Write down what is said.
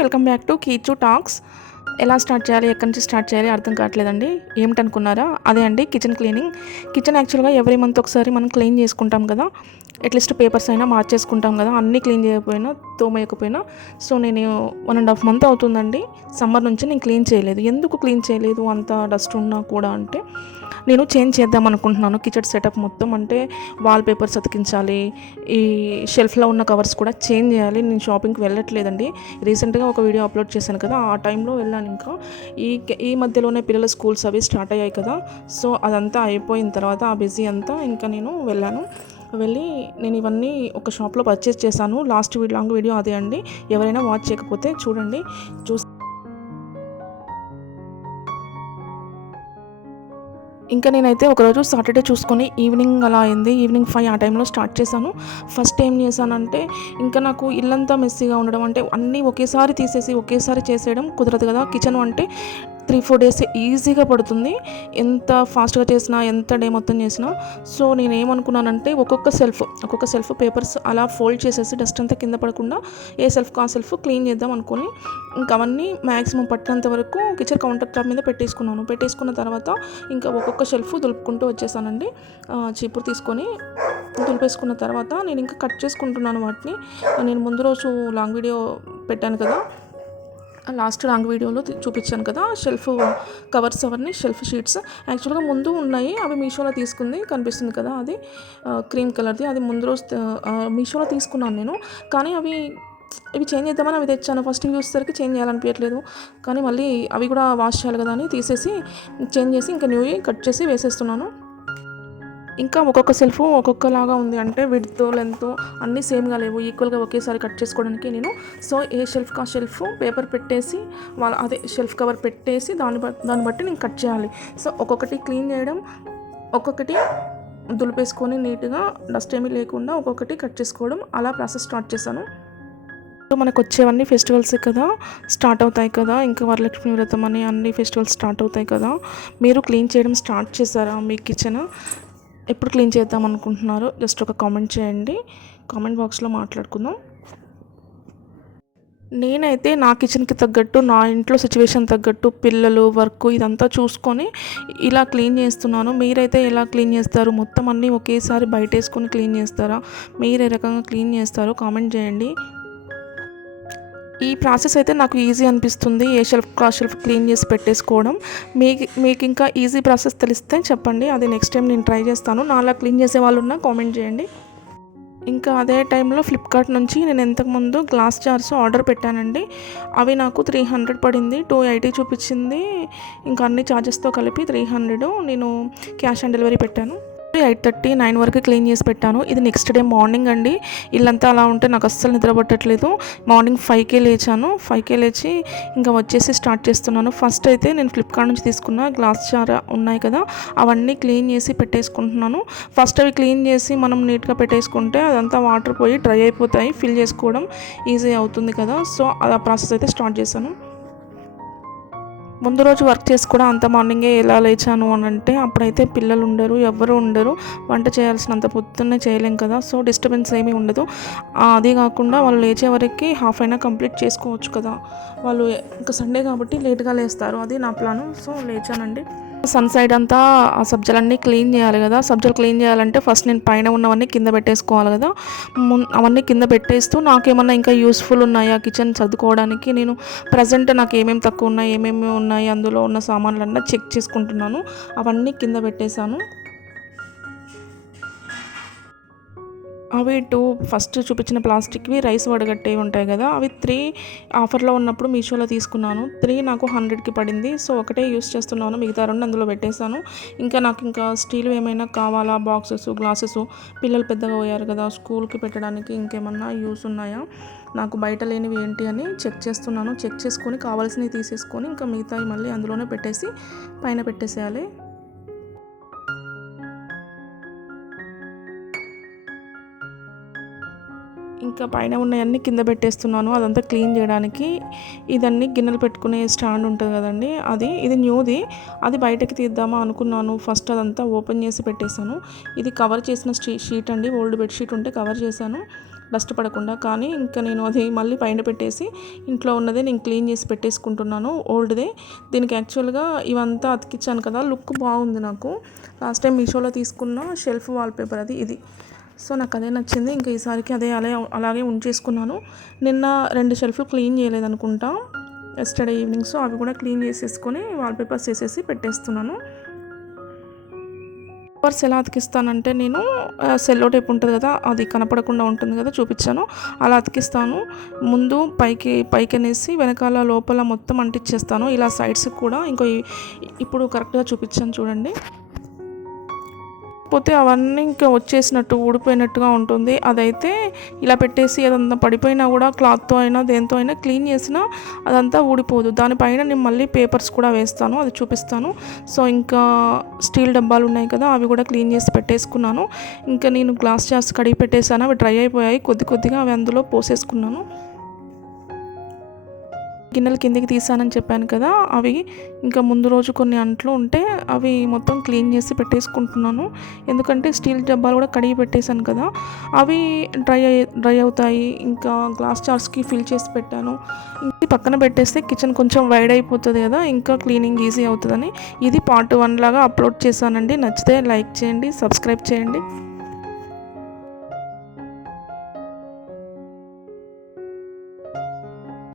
Welcome back to Keechu talks. ఎలా start చేయాలి, ఎక్కడి నుంచి స్టార్ట్ చేయాలి అర్థం కావట్లేదండి. ఏమిటనుకున్నారా? అదే అండి కిచెన్ క్లీనింగ్. కిచెన్ యాక్చువల్గా ఎవ్రీ మంత్ ఒకసారి మనం క్లీన్ చేసుకుంటాం కదా, అట్లీస్ట్ పేపర్స్ అయినా మార్చేసుకుంటాం కదా, అన్నీ క్లీన్ చేయకపోయినా తోమేయకపోయినా. సో నేను 1.5 month అవుతుందండి, సమ్మర్ నుంచి నేను క్లీన్ చేయలేదు. ఎందుకు క్లీన్ చేయలేదు అంత డస్ట్ ఉన్నా కూడా అంటే, నేను చేంజ్ చేద్దాం అనుకుంటున్నాను కిచెన్ సెటప్ మొత్తం. అంటే వాల్ పేపర్స్ అతికించాలి, ఈ షెల్ఫ్లో ఉన్న కవర్స్ కూడా చేంజ్ చేయాలి. నేను షాపింగ్కి వెళ్ళట్లేదండి. రీసెంట్గా ఒక వీడియో అప్లోడ్ చేశాను కదా, ఆ టైంలో వెళ్ళాను. ఇంకా ఈ మధ్యలోనే పిల్లల స్కూల్స్ అవి స్టార్ట్ అయ్యాయి కదా, సో అదంతా అయిపోయిన తర్వాత ఆ బిజీ అంతా ఇంకా నేను వెళ్ళి నేను ఇవన్నీ ఒక షాప్లో పర్చేస్ చేశాను. లాస్ట్ లాంగ్ వీడియో అదే అండి, ఎవరైనా వాచ్ చేయకపోతే చూడండి. ఇంకా నేనైతే ఒకరోజు సాటర్డే చూసుకొని ఈవినింగ్ అలా అయింది, ఈవినింగ్ 5 ఆ టైంలో స్టార్ట్ చేశాను. ఫస్ట్ ఏం చేశానంటే, ఇంకా నాకు ఇల్లంతా మెస్సీగా ఉండడం, అంటే అన్నీ ఒకేసారి తీసేసి ఒకేసారి చేసేయడం కుదరదు కదా. కిచెన్ అంటే 3-4 days ఈజీగా పడుతుంది, ఎంత ఫాస్ట్గా చేసినా, ఎంత డే మొత్తం చేసినా. సో నేను ఏమనుకున్నానంటే, ఒక్కొక్క సెల్ఫ్ పేపర్స్ అలా ఫోల్డ్ చేసేసి డస్ట్ అంతా కింద పడకుండా ఏ సెల్ఫ్కి ఆ సెల్ఫ్ క్లీన్ చేద్దాం అనుకొని, ఇంకా అవన్నీ మ్యాక్సిమం పట్టినంత వరకు కిచెన్ కౌంటర్ టాప్ మీద పెట్టేసుకున్న తర్వాత ఇంకా ఒక్కొక్క షెల్ఫ్ దులుపుకుంటూ వచ్చేసానండి. చీపురు తీసుకొని దులిపేసుకున్న తర్వాత నేను ఇంకా కట్ చేసుకుంటున్నాను వాటిని. నేను ముందు రోజు లాంగ్ వీడియో పెట్టాను కదా, లాస్ట్ లాంగ్ వీడియోలో చూపించాను కదా, షెల్ఫ్ కవర్స్ అవన్నీ షెల్ఫ్ షీట్స్ యాక్చువల్గా ముందు ఉన్నాయి. అవి మీషోలో తీసుకుంది, కనిపిస్తుంది కదా, అది క్రీమ్ కలర్ది. అది ముందు రోజు మీషోలో తీసుకున్నాను నేను. కానీ ఇవి చేంజ్ చేద్దామని అవి తెచ్చాను. ఫస్ట్ ఇవి చూసేసరికి చేంజ్ చేయాలనిపించట్లేదు, కానీ మళ్ళీ అవి కూడా వాష్ చేయాలి కదా అని తీసేసి చేంజ్ చేసి ఇంకా న్యూవి కట్ చేసి వేసేస్తున్నాను. ఇంకా ఒక్కొక్క సెల్ఫ్ ఒక్కొక్కలాగా ఉంది, అంటే విడ్త్ లెంత్ అన్నీ సేమ్గా లేవు, ఈక్వల్గా ఒకేసారి కట్ చేసుకోవడానికి నేను. సో ఏ షెల్ఫ్కి ఆ షెల్ఫ్ పేపర్ పెట్టేసి అదే షెల్ఫ్ కవర్ పెట్టేసి దాన్ని బట్టి నేను కట్ చేయాలి. సో ఒక్కొక్కటి క్లీన్ చేయడం, ఒక్కొక్కటి దులిపేసుకొని నీట్గా డస్ట్ ఏమీ లేకుండా ఒక్కొక్కటి కట్ చేసుకోవడం, అలా ప్రాసెస్ స్టార్ట్ చేశాను. మనకు వచ్చేవన్నీ ఫెస్టివల్సే కదా, స్టార్ట్ అవుతాయి కదా, ఇంకా వరలక్ష్మి వ్రతం అని అన్ని ఫెస్టివల్స్ స్టార్ట్ అవుతాయి కదా. మీరు క్లీన్ చేయడం స్టార్ట్ చేశారా? మీ కిచెన్ ఎప్పుడు క్లీన్ చేద్దాం అనుకుంటున్నారో జస్ట్ ఒక కామెంట్ చేయండి, కామెంట్ బాక్స్లో మాట్లాడుకుందాం. నేనైతే నా కిచెన్కి తగ్గట్టు, నా ఇంట్లో సిచ్యువేషన్ తగ్గట్టు, పిల్లలు వర్క్ ఇదంతా చూసుకొని ఇలా క్లీన్ చేస్తున్నాను. మీరైతే ఎలా క్లీన్ చేస్తారు? మొత్తం అన్నీ ఒకేసారి బయట వేసుకొని క్లీన్ చేస్తారా? మీరు ఏ రకంగా క్లీన్ చేస్తారో కామెంట్ చేయండి. ఈ ప్రాసెస్ అయితే నాకు ఈజీ అనిపిస్తుంది, ఏ షెల్ఫ్ క్లీన్ చేసి పెట్టేసుకోవడం. మీకు ఇంకా ఈజీ ప్రాసెస్ తెలిస్తే చెప్పండి, అది నెక్స్ట్ టైం నేను ట్రై చేస్తాను. నాలా క్లీన్ చేసే వాళ్ళు ఉన్నా కామెంట్ చేయండి. ఇంకా అదే టైంలో ఫ్లిప్కార్ట్ నుంచి నేను ఇంతకుముందు గ్లాస్ జార్స్ ఆర్డర్ పెట్టానండి. అవి నాకు 300 పడింది, 280 చూపించింది. ఇంకా అన్ని ఛార్జెస్తో కలిపి 300. నేను క్యాష్ ఆన్ డెలివరీ పెట్టాను. 8:30, 9 వరకు క్లీన్ చేసి పెట్టాను. ఇది నెక్స్ట్ డే మార్నింగ్ అండి. ఇల్లంతా అలా ఉంటే నాకు అస్సలు నిద్ర పట్టట్లేదు. మార్నింగ్ 5కే లేచాను. 5కే లేచి ఇంకా వచ్చేసి స్టార్ట్ చేస్తున్నాను. ఫస్ట్ అయితే నేను ఫ్లిప్కార్ట్ నుంచి తీసుకున్న గ్లాస్ జార్ ఉన్నాయి కదా, అవన్నీ క్లీన్ చేసి పెట్టేసుకుంటున్నాను. ఫస్ట్ అవి క్లీన్ చేసి మనం నీట్గా పెట్టేసుకుంటే అదంతా వాటర్ పోయి డ్రై అయిపోతాయి, ఫిల్ చేసుకోవడం ఈజీ అవుతుంది కదా. సో ఆ ప్రాసెస్ అయితే స్టార్ట్ చేశాను. ముందు రోజు వర్క్ చేసి కూడా అంత మార్నింగే ఎలా లేచాను అని అంటే, అప్పుడైతే పిల్లలు ఉండరు, ఎవ్వరూ ఉండరు, వంట చేయాల్సినంత పొద్దున్నే చేయలేం కదా. సో డిస్టర్బెన్స్ ఏమీ ఉండదు. అది కాకుండా వాళ్ళు లేచే వరకు హాఫ్ అయినా కంప్లీట్ చేసుకోవచ్చు కదా. వాళ్ళు ఇంకా సండే కాబట్టి లేట్గా లేస్తారు, అది నా ప్లాను. సో లేచానండి. సన్ సైడ్ అంతా ఆ సబ్జలన్నీ క్లీన్ చేయాలి కదా. సబ్జలు క్లీన్ చేయాలంటే ఫస్ట్ నేను పైన ఉన్నవన్నీ కింద పెట్టేసుకోవాలి కదా. అవన్నీ కింద పెట్టేస్తూ నాకేమన్నా ఇంకా యూస్ఫుల్ ఉన్నాయా కిచెన్ సర్దుకోవడానికి, నేను ప్రజెంట్ నాకు ఏమేమి తక్కువ ఉన్నాయి, ఏమేమి ఉన్నాయి, అందులో ఉన్న సామాన్లన్నా చెక్ చేసుకుంటున్నాను. అవన్నీ కింద పెట్టేశాను. అవి 2 ఫస్ట్ చూపించిన ప్లాస్టిక్వి రైస్ వడగట్టేవి ఉంటాయి కదా, అవి 3 ఆఫర్లో ఉన్నప్పుడు మీషోలో తీసుకున్నాను. 3 నాకు 100కి పడింది. సో ఒకటే యూస్ చేస్తున్నాను, మిగతా 2 అందులో పెట్టేశాను. ఇంకా స్టీల్ ఏమైనా కావాలా, బాక్సెస్, గ్లాసెస్, పిల్లలు పెద్దగా పోయారు కదా, స్కూల్కి పెట్టడానికి ఇంకేమన్నా యూస్ ఉన్నాయా, నాకు బయట లేనివి ఏంటి అని చెక్ చేస్తున్నాను. చెక్ చేసుకొని కావాల్సినవి తీసేసుకొని ఇంకా మిగతావి మళ్ళీ అందులోనే పెట్టేసి పైన పెట్టేసేయాలి. ఇంకా పైన ఉన్నవన్నీ కింద పెట్టేస్తున్నాను, అదంతా క్లీన్ చేయడానికి. ఇదన్నీ గిన్నెలు పెట్టుకునే స్టాండ్ ఉంటుంది కదండి, ఇది న్యూది. అది బయటకి తీద్దామా అనుకున్నాను. ఫస్ట్ అదంతా ఓపెన్ చేసి పెట్టేశాను. ఇది కవర్ చేసిన షీట్ అండి, ఓల్డ్ బెడ్షీట్ ఉంటే కవర్ చేశాను. డస్ట్ పడకుండా. కానీ ఇంకా నేను అది మళ్ళీ పైన పెట్టేసి ఇంట్లో ఉన్నదే నేను క్లీన్ చేసి పెట్టేసుకుంటున్నాను, ఓల్డ్దే. దీనికి యాక్చువల్గా ఇవంతా అతికిచ్చాను కదా, లుక్ బాగుంది నాకు. లాస్ట్ టైం మీషోలో తీసుకున్న షెల్ఫ్ వాల్పేపర్ ఇది. సో నాకు అదే నచ్చింది. ఇంకా ఈసారికి అదే అలాగే ఉంచేసుకున్నాను. నిన్న 2 షెల్ఫ్లు క్లీన్ చేయలేదనుకుంటా ఎస్టర్డే ఈవినింగ్. సో అవి కూడా క్లీన్ చేసేసుకొని వాల్పేపర్స్ వేసేసి పెట్టేస్తున్నాను. పేపర్స్ ఎలా అతికిస్తానంటే నేను సెల్లో టేప్ ఉంటుంది కదా, అది కనపడకుండా ఉంటుంది కదా, చూపించాను. అలా అతికిస్తాను. ముందు పైకనేసి వెనకాల లోపల మొత్తం అంటించేస్తాను, ఇలా సైడ్స్కి కూడా. ఇప్పుడు కరెక్ట్గా చూపించాను చూడండి. పోతే అవన్నీ ఇంకా వచ్చేసినట్టు ఊడిపోయినట్టుగా ఉంటుంది. అదైతే ఇలా పెట్టేసి ఏదన్నా పడిపోయినా కూడా క్లాత్తో అయినా దేంతో అయినా క్లీన్ చేసినా అదంతా ఊడిపోదు. దానిపైన నేను మళ్ళీ పేపర్స్ కూడా వేస్తాను, అది చూపిస్తాను. సో ఇంకా స్టీల్ డబ్బాలు ఉన్నాయి కదా, అవి కూడా క్లీన్ చేసి పెట్టేసుకున్నాను. ఇంకా నేను గ్లాస్ జార్స్ కడిగి పెట్టేశాను, అవి డ్రై అయిపోయాయి. కొద్దిగా అవి అందులో పోసేసుకున్నాను. గిన్నెలు కిందికి తీసానని చెప్పాను కదా, అవి ఇంకా ముందు రోజు కొన్ని అంట్లు ఉంటే అవి మొత్తం క్లీన్ చేసి పెట్టేసుకుంటున్నాను. ఎందుకంటే స్టీల్ డబ్బాలు కూడా కడిగి పెట్టేశాను కదా, అవి డ్రై అవుతాయి. ఇంకా గ్లాస్ జార్స్కి ఫిల్ చేసి పెట్టాను. ఇది పక్కన పెట్టేస్తే కిచెన్ కొంచెం వైడ్ అయిపోతుంది కదా, ఇంకా క్లీనింగ్ ఈజీ అవుతుందని ఇది పార్ట్ 1 లాగా అప్లోడ్ చేశానండి. నచ్చితే లైక్ చేయండి, సబ్స్క్రైబ్ చేయండి.